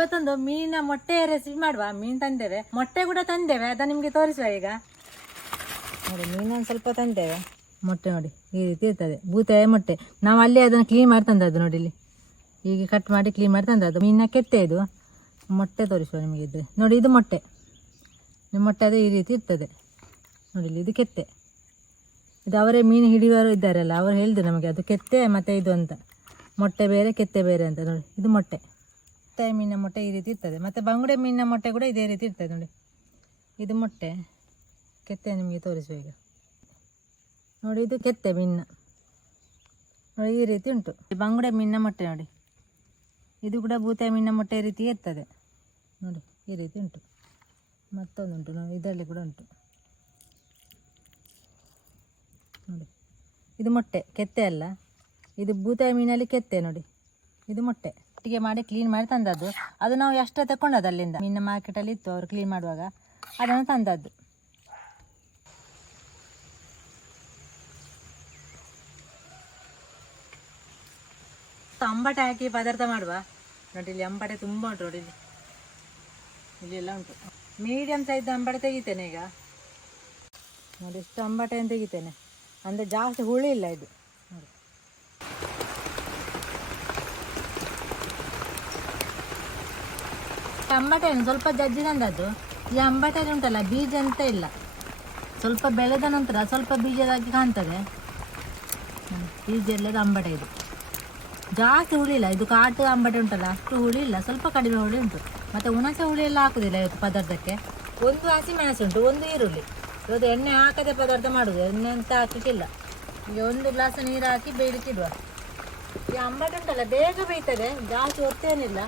ಇವತ್ತೊಂದು ಮೀನಿನ ಮೊಟ್ಟೆ ರೆಸಿಪಿ ಮಾಡುವ, ಮೀನು ತಂದೇವೆ. ಮೊಟ್ಟೆ ಕೂಡ ತಂದೇವೆ, ಅದನ್ನ ನಿಮಗೆ ತೋರಿಸುವ ಈಗ. ನೋಡಿ, ಮೀನೊಂದು ಸ್ವಲ್ಪ ತಂದೇವೆ. ಮೊಟ್ಟೆ ನೋಡಿ, ಈ ರೀತಿ ಇರ್ತದೆ. ಭೂತಾಯ ಮೊಟ್ಟೆ. ನಾವು ಅಲ್ಲಿ ಅದನ್ನು ಕ್ಲೀನ್ ಮಾಡಿ ತಂದದ್ದು ನೋಡಿ ಇಲ್ಲಿ. ಹೀಗೆ ಕಟ್ ಮಾಡಿ ಕ್ಲೀನ್ ಮಾಡಿ ತಂದದ್ದು. ಮೀನಿನ ಕೆತ್ತೆ ಇದು. ಮೊಟ್ಟೆ ತೋರಿಸುವ ನಿಮಗೆ ಇದು. ನೋಡಿ, ಇದು ಮೊಟ್ಟೆ. ನಿಮ್ಮ ಮೊಟ್ಟೆ ಅದು ಈ ರೀತಿ ಇರ್ತದೆ. ನೋಡಿ ಇದು ಕೆತ್ತೆ. ಇದು ಅವರೇ ಮೀನು ಹಿಡಿಯುವರು ಇದ್ದಾರಲ್ಲ, ಅವರು ಹೇಳಿದ್ರು ನಮಗೆ ಅದು ಕೆತ್ತೆ ಮತ್ತು ಇದು ಅಂತ. ಮೊಟ್ಟೆ ಬೇರೆ, ಕೆತ್ತೆ ಬೇರೆ ಅಂತ. ನೋಡಿ, ಇದು ಮೊಟ್ಟೆ. ಕೆತ್ತೆ ಮೀನಿನ ಮೊಟ್ಟೆ ಈ ರೀತಿ ಇರ್ತದೆ. ಮತ್ತು ಬಂಗುಡೆ ಮೀನಿನ ಮೊಟ್ಟೆ ಕೂಡ ಇದೇ ರೀತಿ ಇರ್ತದೆ ನೋಡಿ. ಇದು ಮೊಟ್ಟೆ. ಕೆತ್ತೆ ನಿಮಗೆ ತೋರಿಸುವ ಈಗ. ನೋಡಿ, ಇದು ಕೆತ್ತೆ ಮೀನಿನ ನೋಡಿ, ಈ ರೀತಿ ಉಂಟು. ಬಂಗುಡೆ ಮೀನಿನ ಮೊಟ್ಟೆ ನೋಡಿ. ಇದು ಕೂಡ ಬೂತಾಯಿ ಮೀನಿನ ಮೊಟ್ಟೆ ರೀತಿ ಇರ್ತದೆ. ನೋಡಿ, ಈ ರೀತಿ ಉಂಟು. ಮತ್ತೊಂದು ಉಂಟು. ನೋಡಿ, ಇದರಲ್ಲಿ ಕೂಡ ಉಂಟು. ನೋಡಿ, ಇದು ಮೊಟ್ಟೆ. ಕೆತ್ತೆ ಅಲ್ಲ. ಇದು ಬೂತಾಯಿ ಮೀನಲ್ಲಿ ಕೆತ್ತೆ ನೋಡಿ. ಇದು ಮೊಟ್ಟೆ. ಒಟ್ಟಿಗೆ ಮಾಡಿ ಕ್ಲೀನ್ ಮಾಡಿ ತಂದದ್ದು. ಅದು ನಾವು ಎಷ್ಟೇ ತಗೊಂಡದ್ದು ಅಲ್ಲಿಂದ. ನಿನ್ನ ಮಾರ್ಕೆಟಲ್ಲಿ ಇತ್ತು, ಅವರು ಕ್ಲೀನ್ ಮಾಡುವಾಗ. ಅದನ್ನು ತಂದದ್ದು. ಅಂಬಟೆ ಹಾಕಿ ಪದಾರ್ಥ ಮಾಡುವ. ನೋಡಿ, ಇಲ್ಲಿ ಅಂಬಟೆ ತುಂಬ ಉಂಟು ನೋಡಿ ಇಲ್ಲಿ. ಎಲ್ಲ ಉಂಟು. ಮೀಡಿಯಮ್ ಸೈಜ್ ಅಂಬಟೆ ತೆಗಿತೇನೆ ಈಗ. ನೋಡಿ, ಇಷ್ಟು ಅಂಬಟೆಯನ್ನು ತೆಗಿತೇನೆ. ಅಂದರೆ ಜಾಸ್ತಿ ಹುಳಿ ಇಲ್ಲ ಇದು. ನೋಡಿ ಅಂಬಟೆಯನ್ನು ಸ್ವಲ್ಪ ಜಜ್ಜಿ ತಂದದ್ದು ಈ ಅಂಬಟೆ ಉಂಟಲ್ಲ, ಬೀಜ ಅಂತ ಇಲ್ಲ. ಸ್ವಲ್ಪ ಬೆಳೆದ ನಂತರ ಸ್ವಲ್ಪ ಬೀಜದಾಗಿ ಕಾಣ್ತದೆ. ಬೀಜ ಇಲ್ಲದ ಅಂಬಟ ಇದು. ಜಾಸ್ತಿ ಹುಳಿ ಇಲ್ಲ ಇದು ಕಾಟು ಅಂಬಟೆ ಉಂಟಲ್ಲ, ಅಷ್ಟು ಹುಳಿ ಇಲ್ಲ ಸ್ವಲ್ಪ ಕಡಿಮೆ ಹುಳಿ ಉಂಟು. ಮತ್ತು ಹುಣಸೆ ಹುಳಿ ಎಲ್ಲ ಹಾಕುದಿಲ್ಲ ಇವತ್ತು ಪದಾರ್ಥಕ್ಕೆ. ಒಂದು ಹಸಿಮೆಣಸು ಉಂಟು, ಒಂದು ಈರುಳ್ಳಿ. ಇವತ್ತು ಎಣ್ಣೆ ಹಾಕದೆ ಪದಾರ್ಥ ಮಾಡುದು, ಎಣ್ಣೆ ಅಂತ ಹಾಕಲಿಕ್ಕಿಲ್ಲ ಈಗ ಒಂದು ಗ್ಲಾಸ್ ನೀರು ಹಾಕಿ ಬೇಯಿಸಿಡುವ ಈ ಅಂಬಟೆ ಉಂಟಲ್ಲ, ಬೇಗ ಬೇಯ್ತದೆ, ಜಾಸ್ತಿ ಹೊತ್ತೇನಿಲ್ಲ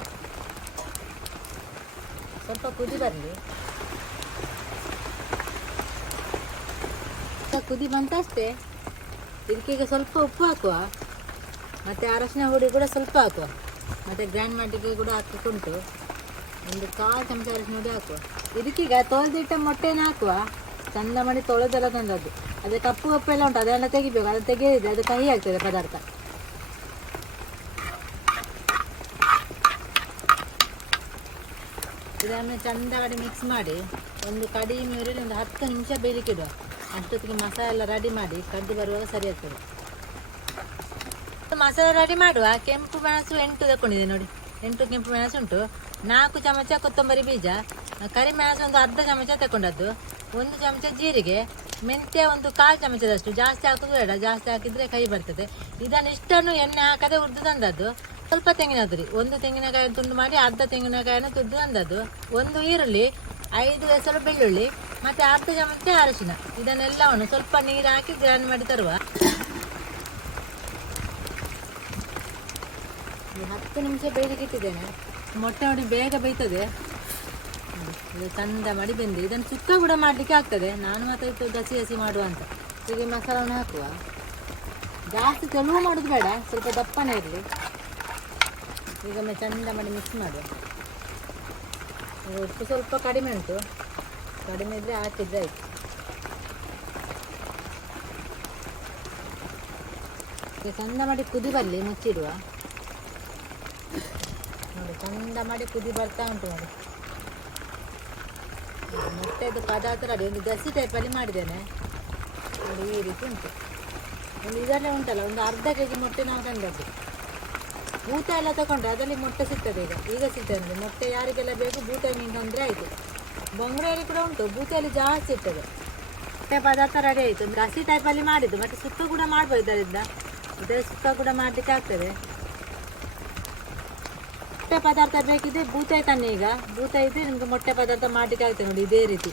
ಸ್ವಲ್ಪ ಕುದಿ ಬರಲಿ. ಕುದಿ ಬಂತಷ್ಟೇ. ಇದಕ್ಕೀಗ ಸ್ವಲ್ಪ ಉಪ್ಪು ಹಾಕುವ. ಮತ್ತು ಅರಶಿನ ಹುಡಿ ಕೂಡ ಸ್ವಲ್ಪ ಹಾಕುವ. ಮತ್ತು ಗ್ರ್ಯಾಂಡ್ ಮಾಡಿಗೆ ಕೂಡ ಹಾಕಿಕೊಂಡು ಒಂದು ಕಾಲು ಚಮಚ ಅರಶಿನ ಹುಡಿ ಹಾಕುವ. ಇದಕ್ಕೀಗ ತೊಳೆದಿಟ್ಟ ಮೊಟ್ಟೆನ ಹಾಕುವ. ಚಂದ ಮಾಡಿ ತೊಳೆದೆಲ್ಲ ತಂದದ್ದು ಅದೇ. ಕಪ್ಪು ಕಪ್ಪು ಎಲ್ಲ ಉಂಟು. ಅದೆಲ್ಲ ತೆಗಿಬೇಕು. ಅದು ತೆಗೆದಿದೆ ಅದು ಕಹಿ ಆಗ್ತದೆ ಪದಾರ್ಥ. ಇದನ್ನು ಚಂದ ಕಡೆ ಮಿಕ್ಸ್ ಮಾಡಿ ಒಂದು ಕಡಿಮೆ ಇರಲಿ ಒಂದು ಹತ್ತು ನಿಮಿಷ ಬೇಯಲಿಕ್ಕಿಡುವ ಅಷ್ಟೊತ್ತಿಗೆ ಮಸಾಲೆ ರೆಡಿ ಮಾಡಿ ಕದ್ದು ಬರುವಾಗ ಸರಿ ಆಗ್ತದೆ. ಮಸಾಲೆ ರೆಡಿ ಮಾಡುವ. ಕೆಂಪು ಮೆಣಸು ಎಂಟು ತಗೊಂಡಿದೆ ನೋಡಿ. ಎಂಟು ಕೆಂಪು ಮೆಣಸು ಉಂಟು. ನಾಲ್ಕು ಚಮಚ ಕೊತ್ತಂಬರಿ ಬೀಜ. ಕರಿಮೆಣಸು ಒಂದು ಅರ್ಧ ಚಮಚ ತಗೊಂಡದ್ದು ಒಂದು ಚಮಚ ಜೀರಿಗೆ. ಮೆಂತ್ಯ ಒಂದು ಕಾಲು ಚಮಚದಷ್ಟು. ಜಾಸ್ತಿ ಹಾಕೋದು ಬೇಡ. ಜಾಸ್ತಿ ಹಾಕಿದ್ರೆ ಕೈ ಬರ್ತದೆ. ಇದನ್ನು ಇಷ್ಟನ್ನು ಎಣ್ಣೆ ಹಾಕದೆ ಉರ್ದು ತಂದದ್ದು. ಸ್ವಲ್ಪ ತೆಂಗಿನ ಒಂದು ತೆಂಗಿನಕಾಯಿ ತುಂಡು ಮಾಡಿ ಅರ್ಧ ತೆಂಗಿನಕಾಯಿನ ತುರಿದು ಅಂದದ್ದು ಒಂದು ಈರುಳ್ಳಿ, ಐದು ಹೆಸರು ಬೆಳ್ಳುಳ್ಳಿ, ಮತ್ತೆ ಅರ್ಧ ಚಮಚ ಅರಶಿನ. ಇದನ್ನೆಲ್ಲವನ್ನು ಸ್ವಲ್ಪ ನೀರು ಹಾಕಿ ಗ್ರೈಂಡ್ ಮಾಡಿ ತರುವ. ಹತ್ತು ನಿಮಿಷ ಬೇಯಲಿಕ್ಕೆ ಇಟ್ಟಿದ್ದೇನೆ. ಮೊಟ್ಟೆ ನೋಡಿ ಬೇಗ ಬೇಯ್ತದೆ ಚಂದ ಮಾಡಿ ಬೆಂದು, ಇದನ್ನು ಸುಕ್ಕ ಕೂಡ ಮಾಡಲಿಕ್ಕೆ ಆಗ್ತದೆ. ನಾನು ಮಾತ್ರ ಹಸಿ ಹಸಿ ಮಾಡುವ ಅಂತ. ಹೀಗೆ ಮಸಾಲವನ್ನು ಹಾಕುವ. ಜಾಸ್ತಿ ತೆಳುವು ಮಾಡೋದು ಬೇಡ. ಸ್ವಲ್ಪ ದಪ್ಪನೇ ಇರಲಿ. ಈಗ ಒಮ್ಮೆ ಚಂದ ಮಾಡಿ ಮಿಕ್ಸ್ ಮಾಡುವ. ಉಪ್ಪು ಸ್ವಲ್ಪ ಕಡಿಮೆ ಉಂಟು. ಕಡಿಮೆ ಇದ್ದರೆ ಹಾಕಿದ್ರೆ ಆಯ್ತು. ಈಗ ಚಂದ ಮಾಡಿ ಕುದಿ ಬರಲಿ, ಮುಚ್ಚಿಡುವ. ನೋಡಿ, ಚಂದ ಮಾಡಿ ಕುದಿ ಬರ್ತಾ ಉಂಟು ನೋಡಿ. ಮೊಟ್ಟೆದು ಪದಾರ್ಥ ರೆಡಿ ಒಂದು ಟೈಪ್ ಟೈಪಲ್ಲಿ ಮಾಡಿದ್ದೇನೆ. ನೋಡಿ, ಈ ರೀತಿ ಉಂಟು. ಒಂದು ಇದರಲ್ಲೇ ಉಂಟಲ್ಲ, ಒಂದು ಅರ್ಧ ಕೆ ಜಿ ಮೊಟ್ಟೆ ನಾವು ತಂದದ್ದು. ಬೂತ ಎಲ್ಲ ತಗೊಂಡ್ರೆ ಅದರಲ್ಲಿ ಮೊಟ್ಟೆ ಸಿಗ್ತದೆ ಈಗ. ಈಗ ಸಿಗ್ತದೆ ಮೊಟ್ಟೆ ಯಾರಿಗೆಲ್ಲ ಬೇಕು ಬೂತ ಮೀನು ಅಂದರೆ ಆಯಿತು. ಬಂಗುಡೆಯಲ್ಲಿ ಕೂಡ ಉಂಟು ಬೂತೆಯಲ್ಲಿ ಜಾಸ್ತಿ ಇರ್ತದೆ. ಮೊಟ್ಟೆ ಪದಾರ್ಥ ರೆಡಿ ಆಯಿತು. ಒಂದು ಹಸಿ ಟೈಪಲ್ಲಿ ಮಾಡಿದ್ದು, ಮತ್ತು ಸುಕ್ಕ ಕೂಡ ಮಾಡ್ಬೋದು ಇದರಿಂದ ಇದರ ಸುಕ್ಕ ಕೂಡ ಮಾಡಲಿಕ್ಕೆ ಆಗ್ತದೆ. ಮೊಟ್ಟೆ ಪದಾರ್ಥ ಬೇಕಿದ್ರೆ ಬೂತಾಯಿ ತನ್ನಿ ಈಗ. ಬೂತಾಯಿ ಇದ್ರೆ ನಿಮ್ಗೆ ಮೊಟ್ಟೆ ಪದಾರ್ಥ ಮಾಡಲಿಕ್ಕೆ ಆಗ್ತದೆ ನೋಡಿ, ಇದೇ ರೀತಿ.